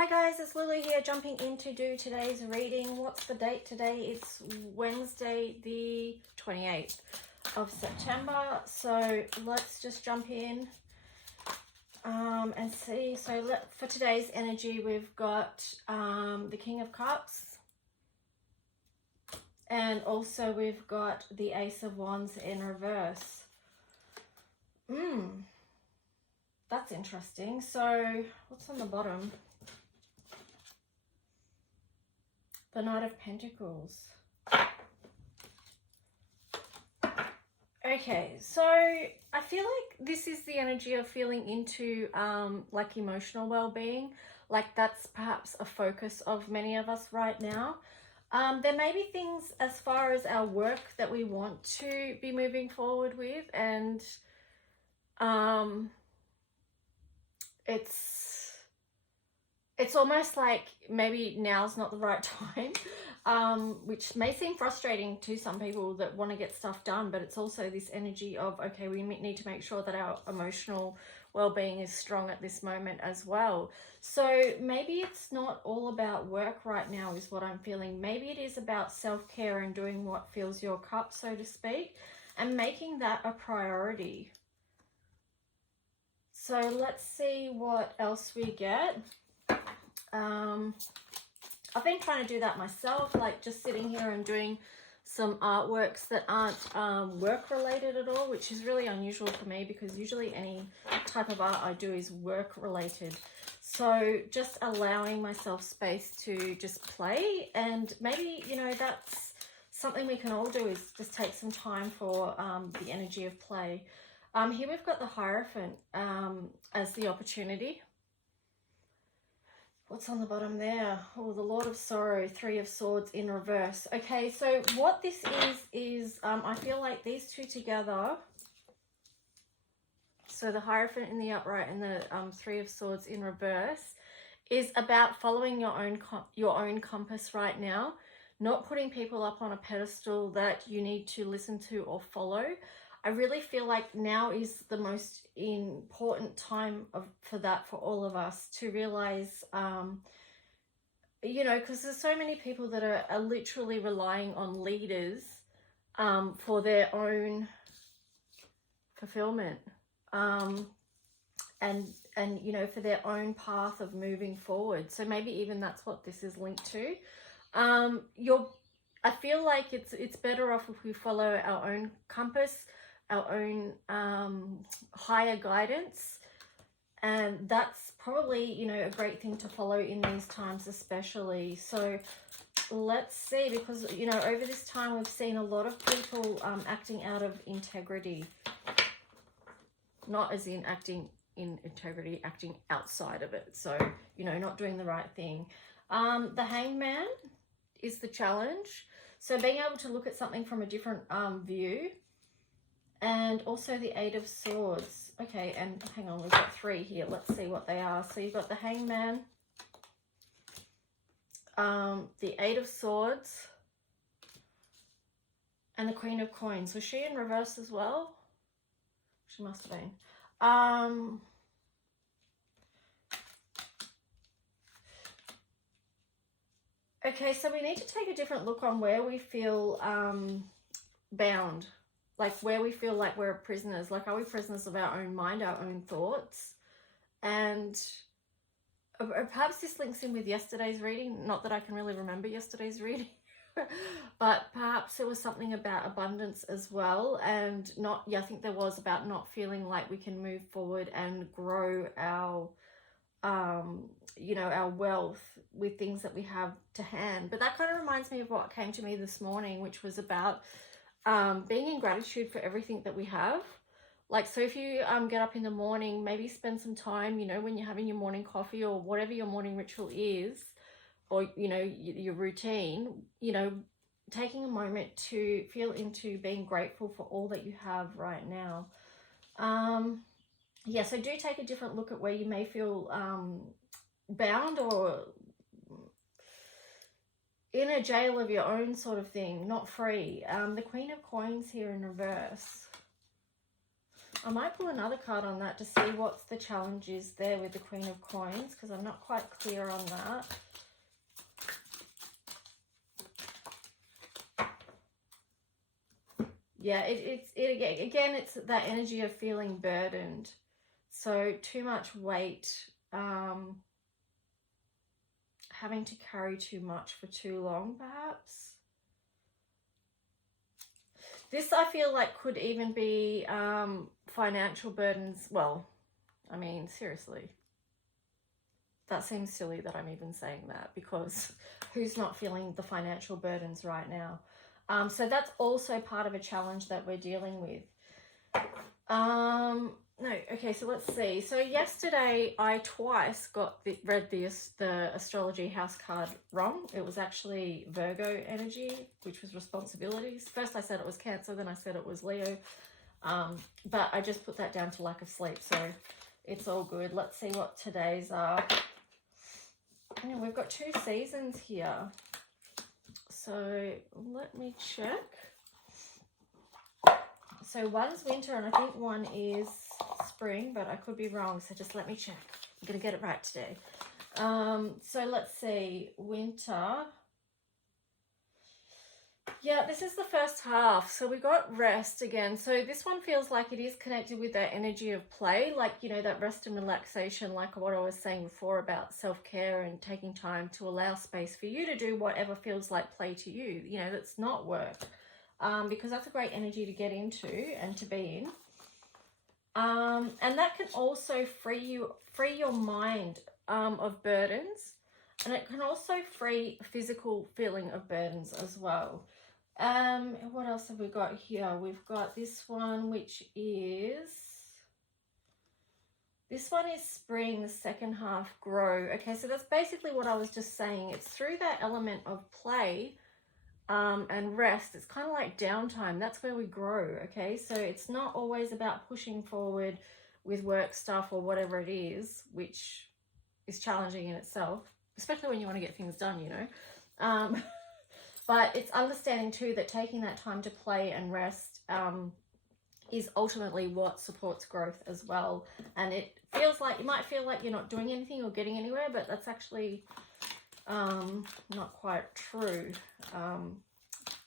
Hi guys, it's Lily here, jumping in to do today's reading. What's the date today? It's Wednesday the 28th of September. So let's just jump in and see. So for today's energy, we've got the King of Cups. And also we've got the Ace of Wands in reverse. That's interesting. So what's on the bottom? The Knight of Pentacles. Okay, so I feel like this is the energy of feeling into like emotional well-being. Like that's perhaps a focus of many of us right now. There may be things as far as our work that we want to be moving forward with, and it's almost like maybe now's not the right time, which may seem frustrating to some people that want to get stuff done, but it's also this energy of, okay, we need to make sure that our emotional well-being is strong at this moment as well. So maybe it's not all about work right now is what I'm feeling. Maybe it is about self-care and doing what fills your cup, so to speak, and making that a priority. So let's see what else we get. I've been trying to do that myself, like just sitting here and doing some artworks that aren't work related at all, which is really unusual for me because usually any type of art I do is work related. So just allowing myself space to just play, and maybe, you know, that's something we can all do, is just take some time for the energy of play. Here we've got the Hierophant as the opportunity. What's on the bottom there? Oh, the Lord of Sorrow, Three of Swords in reverse. Okay, so what this is I feel like these two together, so the Hierophant in the upright and the Three of Swords in reverse, is about following your own compass right now, not putting people up on a pedestal that you need to listen to or follow. I really feel like now is the most important time for that for all of us to realize, you know, because there's so many people that are literally relying on leaders for their own fulfillment and you know, for their own path of moving forward. So maybe even that's what this is linked to. I feel like it's better off if we follow our own compass, our own higher guidance, and that's probably, you know, a great thing to follow in these times especially. So let's see, because, you know, over this time we've seen a lot of people acting out of integrity, not as in acting in integrity, acting outside of it, so, you know, not doing the right thing. The Hangman is the challenge, so being able to look at something from a different view. And also the Eight of Swords. Okay, and hang on, we've got three here. Let's see what they are. So you've got the Hangman, the Eight of Swords, and the Queen of Coins. Was she in reverse as well? She must have been. Okay, so we need to take a different look on where we feel bound. Like where we feel like we're prisoners. Like, are we prisoners of our own mind, our own thoughts? And perhaps this links in with yesterday's reading. Not that I can really remember yesterday's reading. But perhaps it was something about abundance as well. And I think there was about not feeling like we can move forward and grow our, you know, our wealth with things that we have to hand. But that kind of reminds me of what came to me this morning, which was about being in gratitude for everything that we have. Like, so if you get up in the morning, maybe spend some time, you know, when you're having your morning coffee or whatever your morning ritual is, or, you know, your routine, you know, taking a moment to feel into being grateful for all that you have right now. Yeah, so do take a different look at where you may feel bound or in a jail of your own sort of thing, not free. The Queen of Coins here in reverse. I might pull another card on that to see what's the challenge is there with the Queen of Coins, because I'm not quite clear on that. Yeah, again, it's that energy of feeling burdened. So too much weight, having to carry too much for too long, perhaps. This, I feel like, could even be financial burdens. Well, I mean, seriously. That seems silly that I'm even saying that, because who's not feeling the financial burdens right now? So that's also part of a challenge that we're dealing with. No, okay, so let's see. So yesterday I twice read the astrology house card wrong. It was actually Virgo energy, which was responsibilities. First I said it was Cancer, then I said it was Leo. But I just put that down to lack of sleep, so it's all good. Let's see what today's are. We've got 2 seasons here. So let me check. So one's winter and I think one is spring, but I could be wrong, so just let me check. I'm going to get it right today. So let's see, winter. Yeah, this is the first half. So we got rest again. So this one feels like it is connected with that energy of play, like, you know, that rest and relaxation, like what I was saying before about self-care and taking time to allow space for you to do whatever feels like play to you, you know, that's not work. Because that's a great energy to get into and to be in. And that can also free your mind of burdens, and it can also free physical feeling of burdens as well. What else have we got here? We've got this one, which is spring, the second half, grow. Okay, so that's basically what I was just saying. It's through that element of play and rest. It's kind of like downtime. That's where we grow. Okay, so it's not always about pushing forward with work stuff or whatever it is, which is challenging in itself, especially when you want to get things done, you know. But it's understanding too that taking that time to play and rest is ultimately what supports growth as well. And it might feel like you're not doing anything or getting anywhere, but that's actually not quite true.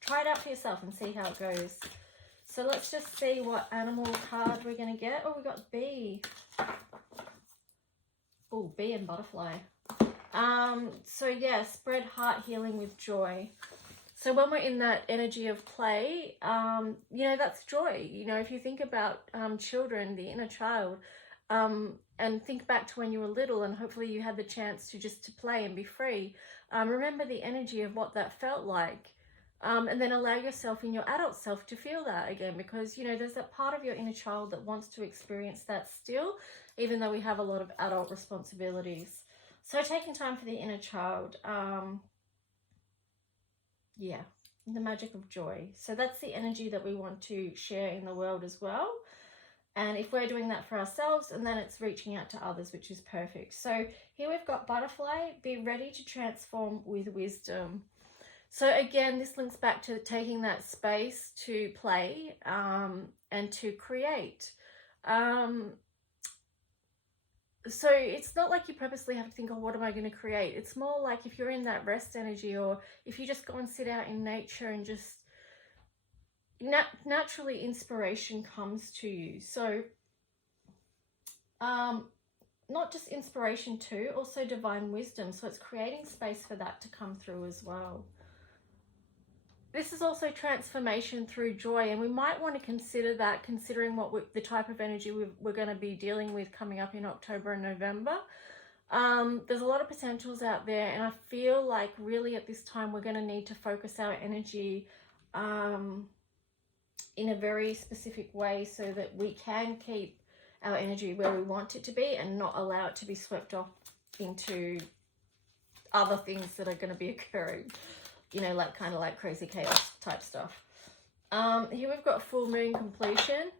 Try it out for yourself and see how it goes. So let's just see what animal card we're going to get. Oh, we got bee. Oh, bee and butterfly. So yeah, spread heart healing with joy. So when we're in that energy of play, you know, that's joy. You know, if you think about children, the inner child, and think back to when you were little and hopefully you had the chance to play and be free. Remember the energy of what that felt like. And then allow yourself in your adult self to feel that again, because, you know, there's that part of your inner child that wants to experience that still, even though we have a lot of adult responsibilities. So taking time for the inner child, yeah, the magic of joy. So that's the energy that we want to share in the world as well. And if we're doing that for ourselves, and then it's reaching out to others, which is perfect. So here we've got butterfly, be ready to transform with wisdom. So again, this links back to taking that space to play and to create. So it's not like you purposely have to think, oh, what am I going to create? It's more like if you're in that rest energy, or if you just go and sit out in nature and just naturally inspiration comes to you. So not just inspiration too, also divine wisdom. So it's creating space for that to come through as well. This is also transformation through joy, and we might want to consider that, considering the type of energy we're going to be dealing with coming up in October and November. There's a lot of potentials out there, and I feel like really at this time we're going to need to focus our energy in a very specific way so that we can keep our energy where we want it to be and not allow it to be swept off into other things that are going to be occurring. You know, like kind of like crazy chaos type stuff. Here we've got full moon completion.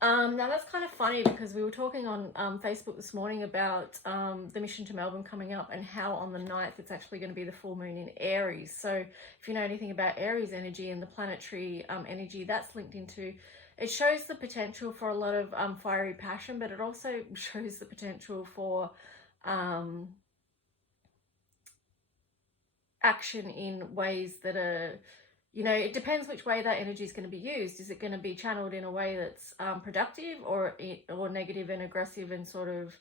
Now that's kind of funny because we were talking on Facebook this morning about the mission to Melbourne coming up, and how on the 9th it's actually going to be the full moon in Aries. So if you know anything about Aries energy and the planetary energy that's linked into, it shows the potential for a lot of fiery passion, but it also shows the potential for action in ways that are, you know, it depends which way that energy is going to be used. Is it going to be channeled in a way that's productive, or negative and aggressive and sort of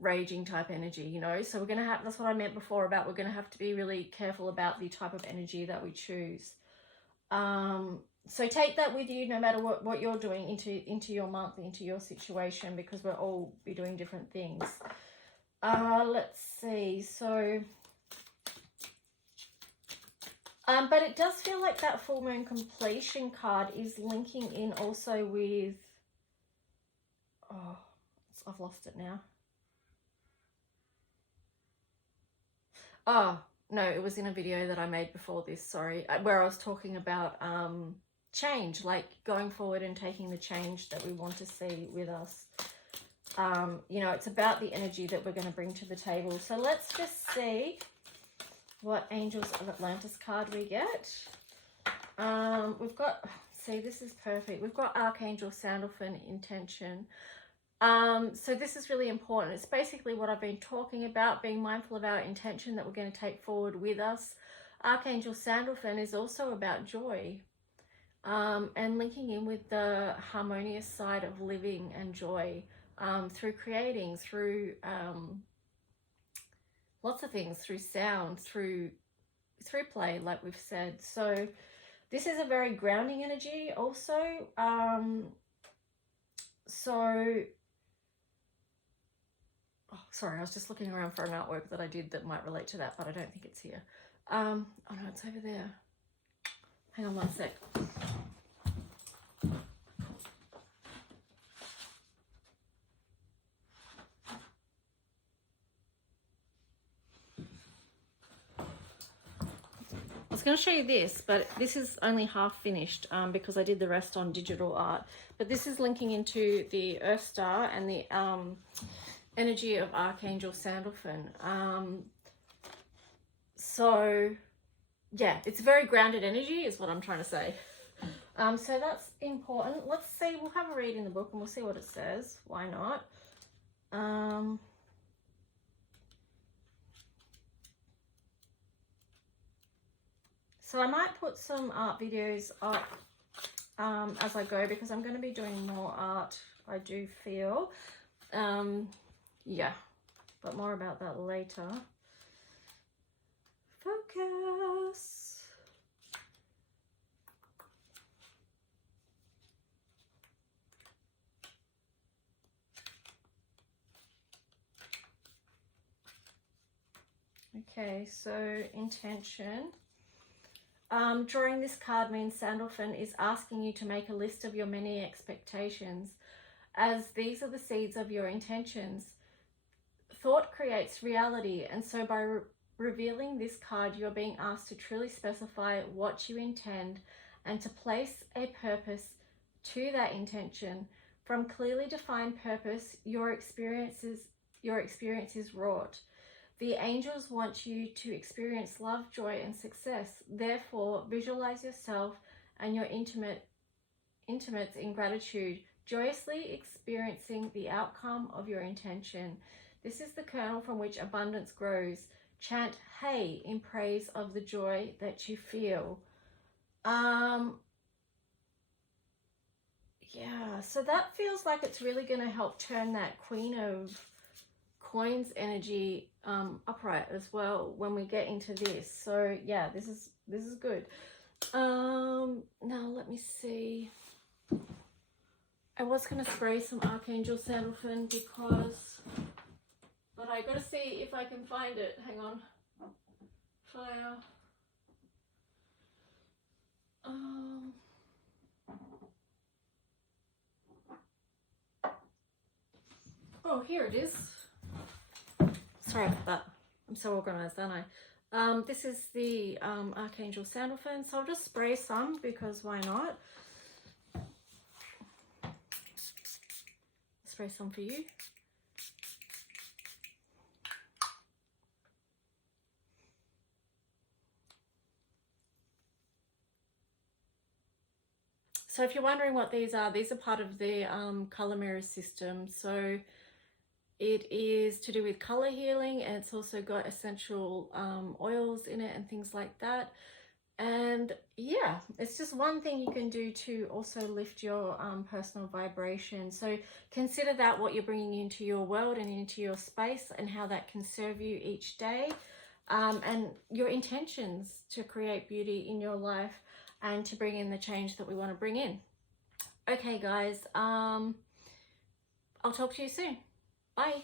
raging type energy, you know? So we're going to have, that's what I meant before about, we're going to have to be really careful about the type of energy that we choose. So take that with you, no matter what you're doing into your month, into your situation, because we'll all be doing different things. Let's see. So but it does feel like that full moon completion card is linking in also with, oh, I've lost it now. Oh, no, it was in a video that I made before this, sorry, where I was talking about change, like going forward and taking the change that we want to see with us. You know, it's about the energy that we're going to bring to the table. So let's just see what Angels of Atlantis card we get. We've got, see, this is perfect. We've got Archangel Sandalphon, intention. So this is really important. It's basically what I've been talking about, being mindful of our intention that we're going to take forward with us. Archangel Sandalphon is also about joy, and linking in with the harmonious side of living and joy, through creating, through lots of things, through sound, through play, like we've said. So this is a very grounding energy also. Oh, sorry, I was just looking around for an artwork that I did that might relate to that, but I don't think it's here. Oh no, it's over there. Hang on one sec. I was going to show you this, but this is only half finished because I did the rest on digital art. But this is linking into the Earth Star and the energy of Archangel Sandalphon. So yeah, it's very grounded energy is what I'm trying to say. So that's important. Let's see, we'll have a read in the book and we'll see what it says. Why not? So I might put some art videos up as I go, because I'm going to be doing more art, I do feel. Yeah, but more about that later. Focus. Okay, so intention. Drawing this card means Sandalphon is asking you to make a list of your many expectations, as these are the seeds of your intentions. Thought creates reality, and so by revealing this card, you're being asked to truly specify what you intend and to place a purpose to that intention. From clearly defined purpose, your experience is wrought. The angels want you to experience love, joy, and success. Therefore, visualize yourself and your intimates in gratitude, joyously experiencing the outcome of your intention. This is the kernel from which abundance grows. Chant "Hey" in praise of the joy that you feel. Yeah, so that feels like it's really going to help turn that Queen of Coins energy upright as well when we get into this. So yeah, this is good. Now let me see. I was going to spray some Archangel Sandalphon but I got to see if I can find it. Hang on. Fire. Oh, here it is. Sorry about that. I'm so organized, aren't I? This is the Archangel Sandalphon, so I'll just spray some because why not? Spray some for you. So if you're wondering what these are part of the color mirror system. So it is to do with color healing, and it's also got essential oils in it and things like that. And yeah, it's just one thing you can do to also lift your personal vibration. So consider that, what you're bringing into your world and into your space, and how that can serve you each day, and your intentions to create beauty in your life and to bring in the change that we want to bring in. Okay guys, I'll talk to you soon. Bye.